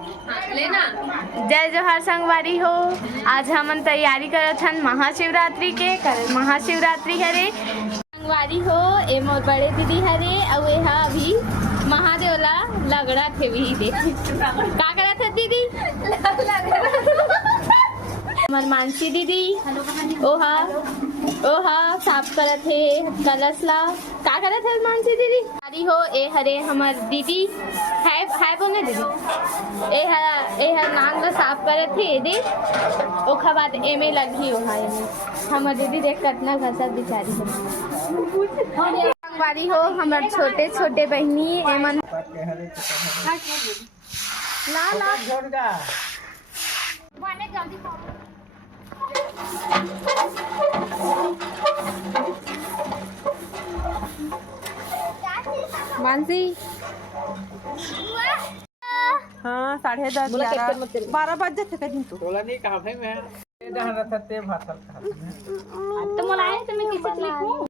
जय जोहार संगवारी हो। आज हमन तैयारी करत हन महाशिवरात्रि के। कल महाशिवरात्रि हरे संगवारी हो। ए मोर बड़े दीदी हरे अउ एहा अभी महादेव ला लगड़ा थे भी दे का करत है दीदी हमर मानसी दीदी ओहा साफ करत है कलश ला। का करत है मानसी दीदी अरे हो ए हरे हमर दीदी है बोले दीदी ए हर नांग ला साफ करत है दे ओखा बाद एमे लगी ओहा एमे हमर दीदी देख कितना घसा बिचारी है संगवारी हो। हमर छोटे छोटे बहनी एमन ला ला माने जल्दी मानसी हाँ 10:30 12 बज जाते कहीं तो बोला नहीं कहा भाई मैं भाषण तो मोला है तो मैं किसे लिखूं।